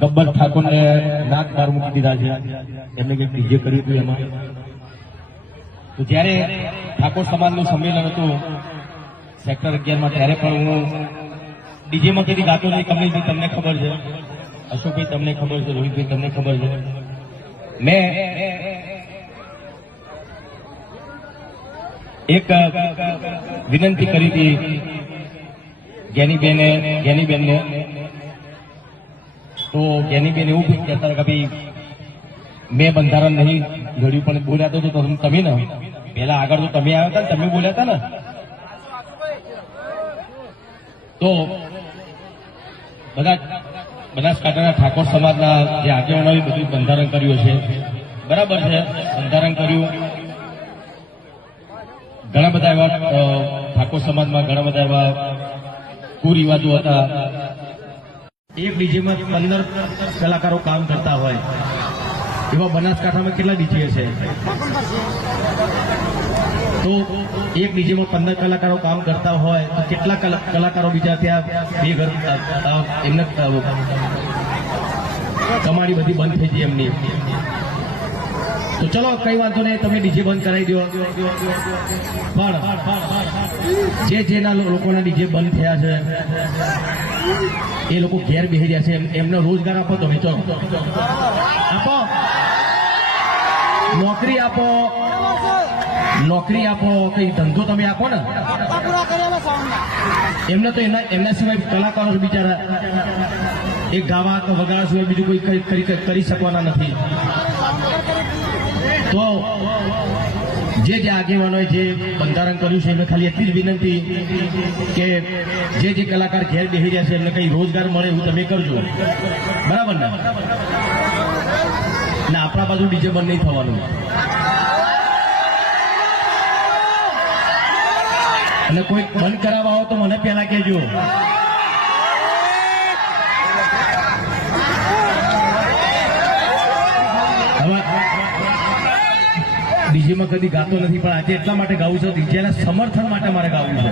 ગબ્બર ઠાકોરને નાક બાર મૂકી દીધા છે, એમને કંઈક ડીજે કર્યું હતું એમાં. તો જ્યારે ઠાકોર સમાજનું સંમેલન હતું સેક્ટર 11માં, ત્યારે પણ હું ડીજેમાં કદી ગાતો નહીં. કમલેશભાઈ તમને ખબર છે, અશોકભાઈ તમને ખબર છે, રોહિતભાઈ તમને ખબર છે. મેં એક વિનંતી કરી હતી જ્ઞાનીબેનને. તો જ્ઞાનીબેન એવું કહેતા હતા કે ભાઈ મેં બંધારણ નહીં ઘડ્યું, પણ બોલ્યા તો તમે ને પેલા આગળ તો તમે આવ્યા હતા ને, તમે બોલ્યા હતા ને. તો બધા બનાસકાંઠાના ઠાકોર સમાજના જે આગેવાનોએ બધું બંધારણ કર્યું છે, બરાબર છે, બંધારણ કર્યું. ઘણા બધા એવા ઠાકોર સમાજમાં ઘણા બધા એવા કુરિવાજો હતા. એક ડીજેમાં 15 કલાકારો કામ કરતા હોય એવા બનાસકાંઠામાં કેટલા ડીજે છે? તો એક ડીજેમાં 15 કલાકારો કામ કરતા હોય તો કેટલા કલાકારો બીજા ત્યાં બે ઘર એમને કમાણી બધી બંધ થઈ જાય એમની. તો ચલો કઈ વાંધો નહીં, તમે ડીજે બંધ કરાવી દો. પણ જેના લોકોના ડીજે બંધ થયા છે એ લોકો ઘેર બેસી રહ્યા છે, એમને રોજગાર આપો. તમે ચલો આપો, નોકરી આપો, કઈ ધંધો તમે આપો ને એમને. તો એમના સિવાય કલાકારો બિચારા એક ગાવા કે વગાડવા સિવાય બીજું કોઈ કરી શકવાના નથી. તો જે આગેવાનોએ જે બંધારણ કર્યું છે એમને ખાલી એટલી જ વિનંતી કે જે કલાકાર ઘેર બેસી રહ્યા છે એમને કઈ રોજગાર મળે એવું તમે કરજો, બરાબર ને? આપણા બાજુ ડીજે બંધ નહીં થવાનું. અને કોઈ બંધ કરાવવા હોય તો મને પહેલા કહેજો. ડીજેમાં કદી ગાતો નથી, પણ આજે એટલા માટે ગાવું છે, ડીજેના સમર્થન માટે મારે ગાવું છે.